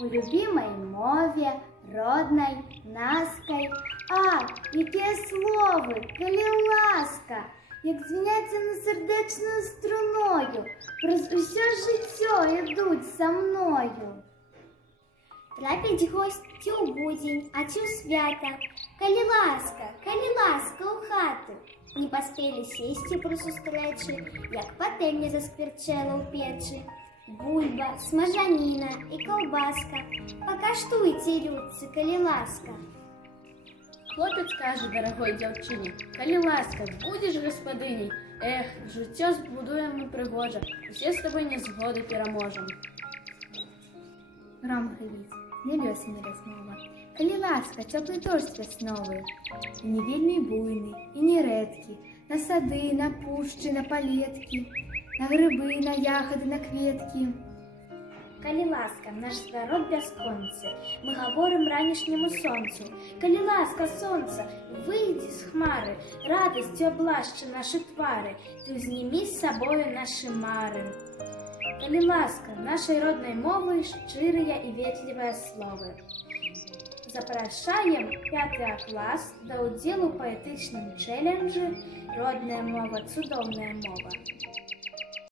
у любимой мове, родной, наской. А, якія словы, калі ласка, як дзвіняться на сердечною струною, праз усе життя ідуть са мною. Трапить гость ці ў будзень, а ці ў свята. Калі ласка ў хату. Не паспелі сесці пры сустрэчы, як патэльня засквірчэла ў печы. Бульба, смажаніна і каўбаска. Пакаштуйце, людцы, калі ласка. Хлопец кажа дарагой дзяўчыне: калі ласка, будзеш гаспадыняй, эх, жыццё збудуем мы прыгожа, усе з табой нязгоды пераможам. Гром грывіць, нябёсамі размова. Калі ласка, цёплы дождж вясновы. І не вельмі буйны, і не рэдкі. На сады, на пушчы, на палеткі, на грыбы, на ягады, на кветкі. Калі ласка, наш зварот бясконцы, мы гаворым ранішняму сонцу. Калі ласка, сонца, выйдзі з хмары, радасцю аблашчы нашы твары, ты ўзнімі з сабою нашы мары. Калі ласка, нашай роднай мовы шчырыя і ветлівыя словы. Запрашаем 5 клас да ўдзелу ў паэтычным чэлленджы «Родная мова, цудоўная мова».